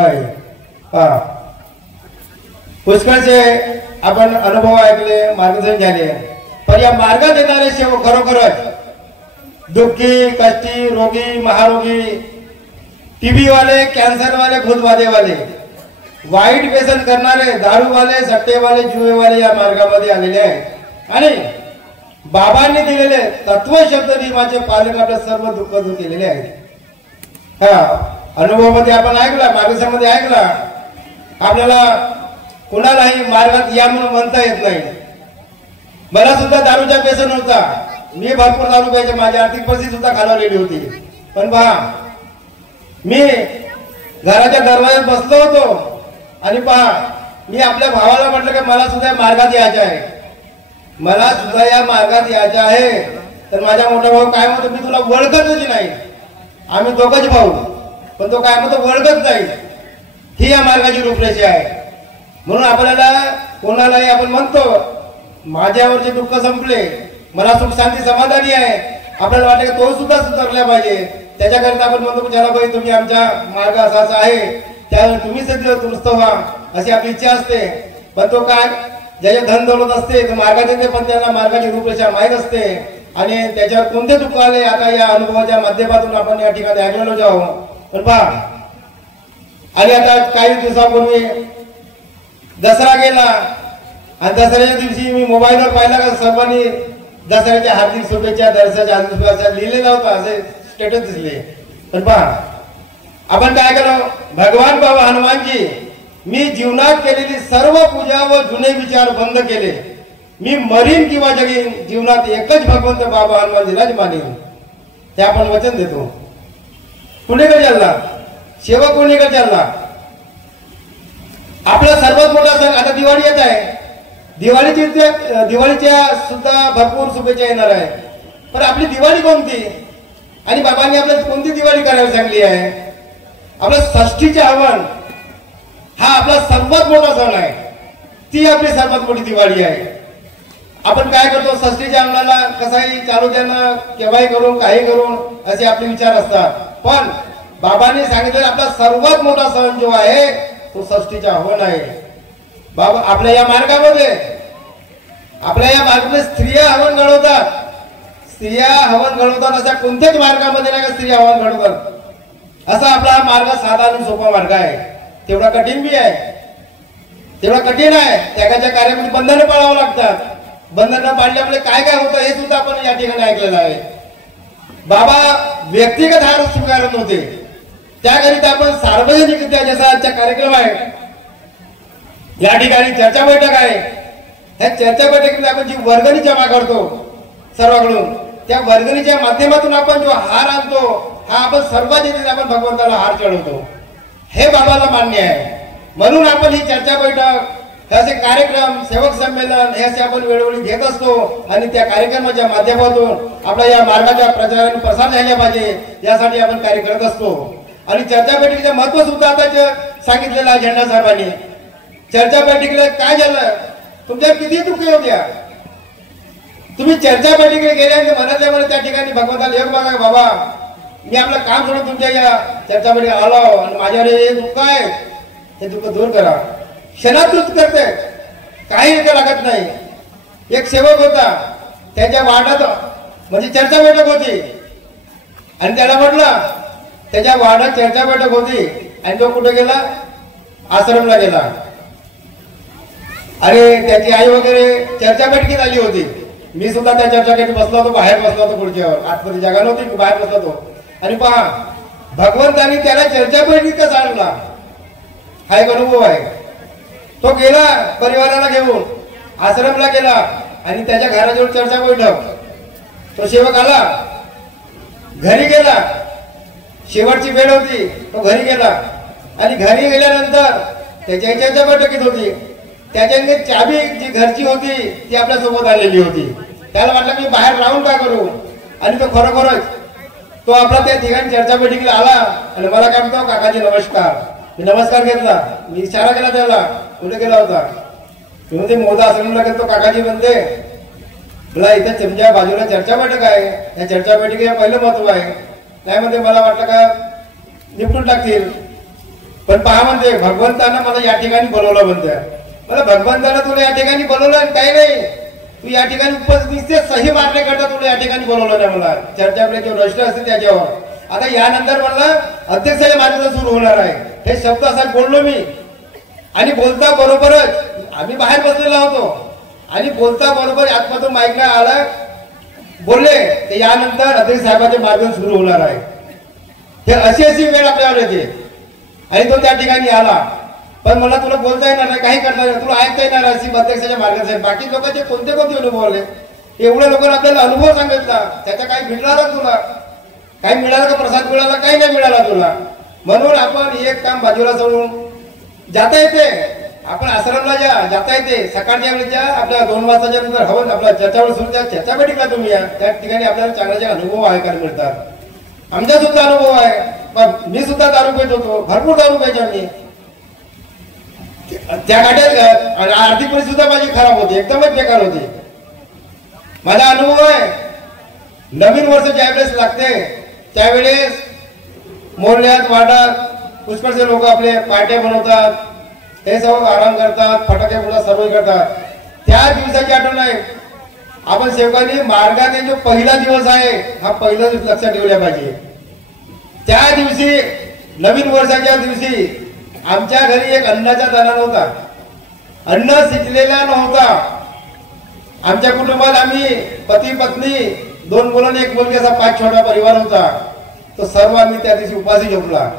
आहे. पहा, पुष्कळचे आपण अनुभव ऐकले, मार्गदर्शन झाले, पण या मार्गात येणारे सेवक खरोखरच दुःखी, कष्टी, रोगी, महारोगी, टीबी वाले, कॅन्सर वाले, भूतबाधे वाले, वाईट व्यसन करणारे, दारूवाले, सट्टेवाले, जुवेवाले या मार्गामध्ये आलेले आहेत आणि बाबांनी दिलेले तत्व शब्द नियमाचे पालन आपल्या सर्व दुःख दूर केलेले आहेत. हा अनुभवामध्ये आपण ऐकला, मार्गदर्शनामध्ये ऐकला, आपल्याला कुणालाही मार्गात या म्हणून म्हणता येत नाही. मला सुद्धा दारूचा व्यसन होता, मी भरपूर दारू प्यायचे, माझी आर्थिक परिस्थिती सुद्धा खालावलेली होती. पण पहा, मी घराच्या दरवाज्यात बसलो होतो आणि पहा, मी आपल्या भावाला म्हटलं की मला सुद्धा मार्गात यायचं आहे, मला सुद्धा या मार्गात यायचं आहे. तर माझा मोठा भाऊ काय म्हणतो, मी तुला ओळखतच नाही, आम्ही दोघंच भाऊ, पण तो काय म्हणतो, ओळखत नाही. ही या मार्गाची रूपरेषा आहे. म्हणून आपल्याला कोणालाही आपण म्हणतो माझ्यावरचे दुःख संपले, मला सुख शांती समाधानी आहे, आपल्याला वाटतं की तो सुद्धा सुधारला पाहिजे. त्याच्याकरिता आपण म्हणतो की चला बाई तुम्ही आमच्या मार्ग असाच आहे, त्यावेळी तुम्ही सध्या दुरुस्त व्हा अशी आपली इच्छा असते. पण तो काय ज्याचे धन दौलत असते ते मार्गात येते, पण त्यांना मार्गाची रूपरेषा माहीत असते आणि त्याच्यावर कोणते दुःख आले आता या अनुभवाच्या माध्यमातून आपण या ठिकाणी ऐकलेलो जाऊ. पण पहा, आणि आता काही दिवसापूर्वी दसरा गेला आणि दसऱ्याच्या दिवशी मी मोबाईलवर पाहिला का सर्वांनी दसऱ्याच्या हार्दिक शुभेच्छा, दसऱ्याच्या हार्दिक शुभेच्छा लिहिलेला होता, असे स्टेटस दिसले. पण पहा, आपण काय केलं, भगवान बाबा हनुमानजी, मी जीवनात केलेली सर्व पूजा व जुने विचार बंद केले, मी मरीन किंवा जगीन, जीवनात एकच भगवंत बाबा हनुमानजीलाच मानेन. ते आपण वचन देतो. कुणीकडे चालला सेवा, कुणीकडे चालला. आपला सर्वात मोठा सण आता दिवाळी येत आहे, दिवाळीच्या सुद्धा भरपूर शुभेच्छा येणार आहे. पण आपली दिवाळी कोणती आणि बाबांनी आपल्याला कोणती दिवाळी करायला सांगली आहे. आपलं षष्ठीचे हवन हा आपला सर्वात मोठा सण आहे, ती आपली सर्वात मोठी दिवाळी आहे. आपण काय करतो, षष्ठीच्या हवनाला कसाही चालू द्यानं, केव्हाही करून काही करून असे आपले विचार असतात. पण बाबांनी सांगितलेला आपला सर्वात मोठा सण जो आहे तो षष्ठीचा हवन आहे. बाबा आपल्या या मार्गामध्ये स्त्रिया हवन घडवतात, स्त्रिया हवन घडवतात. अशा कोणत्याच मार्गामध्ये नाही का स्त्रिया हवन घडवतात. असा आपला हा मार्ग साधा आणि सोपा मार्ग आहे, तेवढा कठीण बी आहे, तेवढा कठीण आहे. त्याच्या कार्यामध्ये बंधनं पाळावं लागतात. बंधनं पाळल्यामुळे काय काय होतं हे सुद्धा आपण या ठिकाणी ऐकलेलं आहे. बाबा व्यक्तिगत हार स्वीकारत होते, त्याकरिता आपण सार्वजनिकरित्या जसा आजचा कार्यक्रम आहे, या ठिकाणी चर्चा बैठक आहे, ह्या चर्चा बैठकीत आपण जी वर्गणी जमा करतो सर्वांकडून, त्या वर्गणीच्या माध्यमातून आपण जो हार आणतो हा आपण सर्वांनी आपण भगवंताला हार चढवतो, हे बाबाला मान्य आहे. म्हणून आपण ही चर्चा बैठक, हे असे कार्यक्रम, सेवक संमेलन हे असे आपण वेळोवेळी घेत असतो आणि त्या कार्यक्रमाच्या माध्यमातून आपल्या या मार्गाच्या प्रचार आणि प्रसार झाला पाहिजे यासाठी आपण कार्य करत असतो. आणि चर्चा बैठकीचे महत्व सुद्धा आता सांगितलेलं आहे झेंडा साहेबांनी. चर्चा बैठकीला काय झालं, तुमच्या किती दुःखी होत्या, तुम्ही चर्चा बैठकीला गेले आणि म्हणतल्यामुळे त्या ठिकाणी भगवंताला एक बघा बाबा मी आपलं काम सोडून तुमच्या या चर्चा बैठकीला आलो आणि माझ्यावर हे दुःख आहे, हे दुःख दूर करा. क्षणात दूर करते, काही एक लागत नाही. एक सेवक होता, त्याच्या वार्डात म्हणजे चर्चा बैठक होती आणि त्याला म्हटलं, त्याच्या वार्डात चर्चा बैठक होती आणि तो कुठे गेला, आश्रमला गेला. अरे त्याची आई वगैरे चर्चा बैठकीत आली होती. मी सुद्धा त्या चर्चा बैठकीत बसलो होतो, बाहेर बसलो होतो, पुढच्यावर आतमध्ये जागा नव्हती, बाहेर बसलो होतो. आणि पहा भगवंतानी त्याला चर्चा बैठकीत कसा आणला हा एक अनुभव आहे. तो गेला परिवाराला घेऊन आश्रमला गेला आणि त्याच्या घराजवळ चर्चा बैठक. तो सेवक आला, घरी गेला, शेवटची वेळ होती, तो घरी गेला आणि घरी गेल्यानंतर त्याच्या चर्चा बैठकीत होती. त्याच्याने चाबी जी घरची होती ती आपल्या सोबत आलेली होती. त्याला वाटलं की बाहेर राहून काय करू, आणि तो खरोखरच तो आपला त्या ठिकाणी चर्चा बैठकीला आला आणि मला काय म्हणतो, काकाजी नमस्कार. मी नमस्कार घेतला, मी इशारा केला त्याला, कुठे गेला होता, मी म्हणते मोदा आश्रमला गेलो. काकाजी म्हणते मला इथे तुमच्या बाजूला चर्चा बैठक आहे, या चर्चा बैठकीला पहिलं महत्व आहे. नाही म्हणते मला वाटलं का निपटून टाकतील. पण पहा म्हणते भगवंतानं मला या ठिकाणी बोलवलं म्हणते. मला भगवंतानं तुला या ठिकाणी बोलवलं काही नाही, तू या ठिकाणी उपस्थित सही मारण्याकरता तुला या ठिकाणी बोलवलं नाही. मला चर्चाकडे जो रजिस्टर असते त्याच्यावर आता यानंतर मला अध्यक्षाच्या मार्गाने सुरू होणार आहे. हे शब्द असा बोललो मी आणि बोलता बरोबरच आम्ही बाहेर बसलेलो होतो आणि बोलता बरोबर आतमधून माईक आला बोलले ते यानंतर अध्यक्ष साहेबांच्या मार्गाने सुरू होणार आहे. हे अशी वेळ आपल्यावर येते आणि तो त्या ठिकाणी आला. पण मला तुला बोलता येणार नाही, काही करता येणार, तुला ऐकता येणार अशी अध्यक्षाच्या मार्गाने. बाकी लोकांचे कोणते कोणते अनुभव आले, एवढ्या लोकांना आपल्याला अनुभव सांगितला, त्याचा काही मिळाला तुला, काही मिळालं का प्रसाद मिळाला, काही नाही मिळाला तुला. म्हणून आपण एक काम बाजूला सोडून जाता येते, आपण आश्रमला जाता येते. सकाळच्या वेळेच्या आपल्या 2 वाजताच्या नंतर हवं आपल्या चर्चावर सुरू त्या चर्चा भेटीला तुम्ही या, त्या ठिकाणी आपल्याला चांगले अनुभव ऐकायला मिळतात. आमचा सुद्धा अनुभव आहे, मी सुद्धा दारू पेत होतो, भरपूर दारू प्यायचे आम्ही. त्या गाड्यात आर्थिक परिस्थिती सुद्धा माझी खराब होती, एकदमच बेकार होती. माझा अनुभव आहे. नवीन वर्ष ज्यावेळेस लागते त्यावेळेस मोहल्ल्यात वाड्यात पुष्कळचे लोक आपले पार्ट्या बनवतात, हे सर्व आराम करतात, फटाके फुटा सर्व करतात. त्या दिवसाची आठवण आहे. आपण सेवकांनी मार्गाने जो पहिला दिवस आहे हा पहिला दिवस लक्षात ठेवला पाहिजे. त्या दिवशी नवीन वर्षाच्या दिवशी आमच्या घरी एक अन्नाचा दाना नव्हता, अन्न शिजलेला नव्हता. आमच्या कुटुंबात आम्ही पती पत्नी 2 मुलं 1 मुलगी असा 5 छोटा परिवार होता. तो सर्व आम्ही त्या दिवशी उपाशी झोपला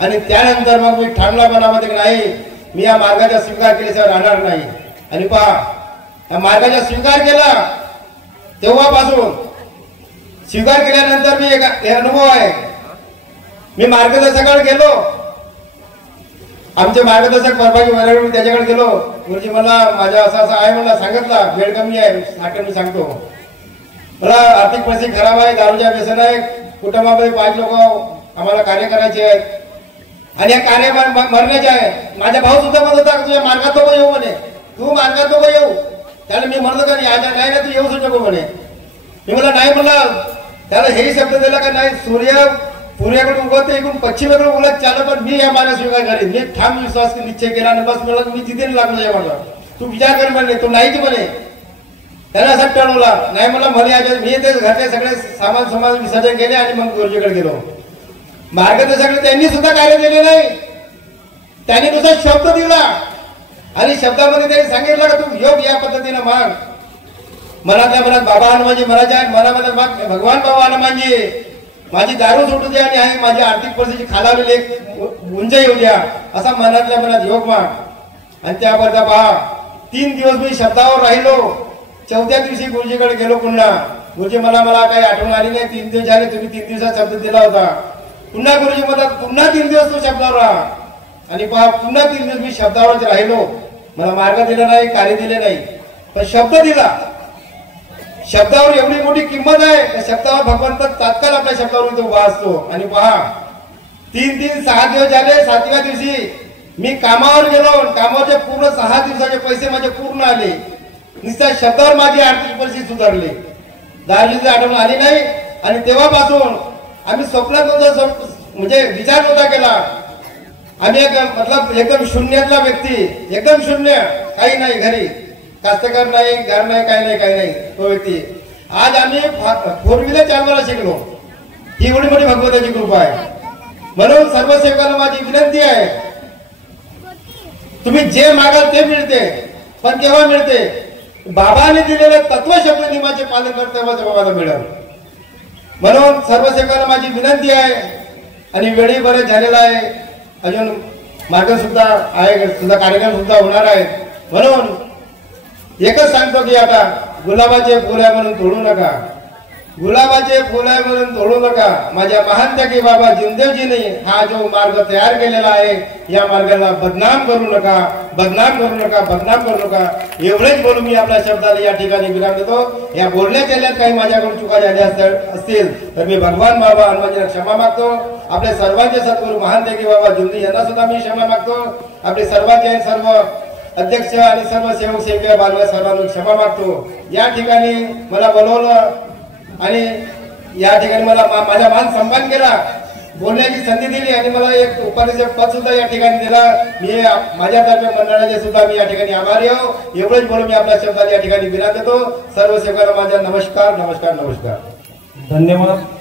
आणि त्यानंतर मग मी ठाणला मनामध्ये नाही मी या मार्गाचा स्वीकार केल्याशिवाय राहणार नाही. आणि पहा या मार्गाचा स्वीकार केला तेव्हापासून स्वीकार केल्यानंतर मी एक अनुभव आहे. मी मार्गदर्शकाकडे गेलो, आमचे मार्गदर्शक परभाजी वराडी त्याच्याकडे गेलो. गुरुजी मला माझा असा असा आहे, मला सांगितला वेळ कमी आहे, साखर मी सांगतो. मला आर्थिक परिस्थिती खराब आहे, दारूच्या व्यसन आहे, कुटुंबामध्ये 5 लोक आम्हाला कार्य करायचे आहेत आणि हे कार्य मरण्याचे आहे. माझा भाऊ सुद्धा म्हणत होता तुझ्या मार्गात नको येऊ म्हणे, तू मार्गात नको येऊ. त्याला मी म्हणतो का नाही ना तू येऊच नको म्हणे. मी मला नाही म्हणला. त्याला हेही शब्द दिला का नाही सूर्य पूर्वेकडे उगवते इकडून पश्चिमेकडे उगवत चाललं, पण मी या मार्ग स्वीकार करेन. मी ठाम विश्वास निश्चय केला आणि बस मला मी तिथे लागलो म्हणला. तू विचार कर म्हणले, तू नाही की म्हणे. त्याला असं टळवला नाही मला म्हणे. मी ते घरचे सगळे सामान समाज विसर्जन केले आणि मग गुरुजीकडे गेलो. मार्गदर्शकाकडे त्यांनी सुद्धा कार्य दिले नाही, त्यांनी नुसता शब्द दिला आणि शब्दामध्ये त्यांनी सांगितलं का तू योग या पद्धतीने माग. मनातल्या मनात बाबा हनुमानजी म्हणायचे, मनामध्ये माग भगवान बाबा हनुमानजी माझी दारू सुटू द्या आणि आहे माझी आर्थिक परिस्थिती खालावलेली एक उंच येऊ द्या, असा मनातल्या मनात योग माग. आणि त्याबद्दल पहा 3 दिवस मी शब्दावर राहिलो. 4थ्या दिवशी गुरुजीकडे गेलो पुन्हा. गुरुजी मला काही आठवण आली नाही, 3 दिवस झाले, तुम्ही 3 दिवसात शब्द दिला होता. पुन्हा गुरुजी म्हणतात पुन्हा 3 दिवस तू शब्दावर राहा. आणि पहा पुन्हा 3 दिवस मी शब्दावरच राहिलो. मला मार्ग दिला नाही, कार्य दिले नाही, पण शब्द दिला. शब्दावर एवढी मोठी किंमत आहे, त्या शब्दावर भगवंत तात्काळ आपल्या शब्दावर इथे उभा असतो. आणि पहा 6 दिवस झाले. 7व्या दिवशी मी कामावर गेलो. कामावरचे पूर्ण 6 दिवसाचे पैसे माझे पूर्ण आले. नुसत्या शब्दावर माझी आर्थिक परिस्थिती सुधारली. दारूची आठवण आली नाही. आणि तेव्हापासून आम्ही स्वप्नात म्हणजे विचार नव्हता केला. आम्ही मतलब एकदम शून्यातला व्यक्ती, एकदम शून्य, काही नाही घरी, कास्तकार नाही, घर नाही, काही नाही तो व्यक्ती. आज आम्ही 4 व्हीलर चालवायला शिकलो. ही एवढी मोठी भगवंताची कृपा आहे. म्हणून सर्व सेवकांना माझी विनंती आहे, तुम्ही जे मागाल ते मिळते, पण केव्हा मिळते? बाबाने दिलेले तत्वशब्द नियमाचे पालन करते तेव्हा बाबाला मिळेल. म्हणून सर्व सेवकांना माझी विनंती आहे. आणि वेळही बरेच झालेला आहे, अजून मार्ग सुद्धा आहे, सुद्धा कार्यक्रम सुद्धा होणार आहे. म्हणून एकच सांगतो की आता गुलाबाचे फुल आहे म्हणून तोडू नका, गुलाबाचे फुल आहे म्हणून तोडू नका. माझ्या महान त्यागी बाबा जिंदेवजीने हा जो मार्ग तयार केलेला आहे या मार्गाला बदनाम करू नका, बदनाम करू नका, बदनाम करू नका. एवढेच बोलून मी आपल्या शब्दाला या ठिकाणी विराम देतो. या बोलण्यात गेल्यात काही माझ्याकडून चुका झाल्या असतील तर मी भगवान बाबा हनुमानजीला क्षमा मागतो. आपले सर्वांचे सद्गुरू महान त्यागी बाबा जिंदे यांना सुद्धा मी क्षमा मागतो. आपले सर्वांचे सर्व अध्यक्ष आणि सर्व सेवक सेविका बांधल्या सर्वांना क्षमा मागतो. या ठिकाणी मला बोलवलं आणि या ठिकाणी मला माझा मान सन्मान केला. बोलण्याची संधी दिली आणि मला एक उपाध्यक्ष पद सुद्धा या ठिकाणी दिला। मी माझ्यातर्फे मंडळाचे सुद्धा मी या ठिकाणी आभारी आहो। एवढंच बोलून मी आपल्या शब्दाला या ठिकाणी विराम देतो। सर्व सेवकांना माझा नमस्कार नमस्कार नमस्कार। धन्यवाद।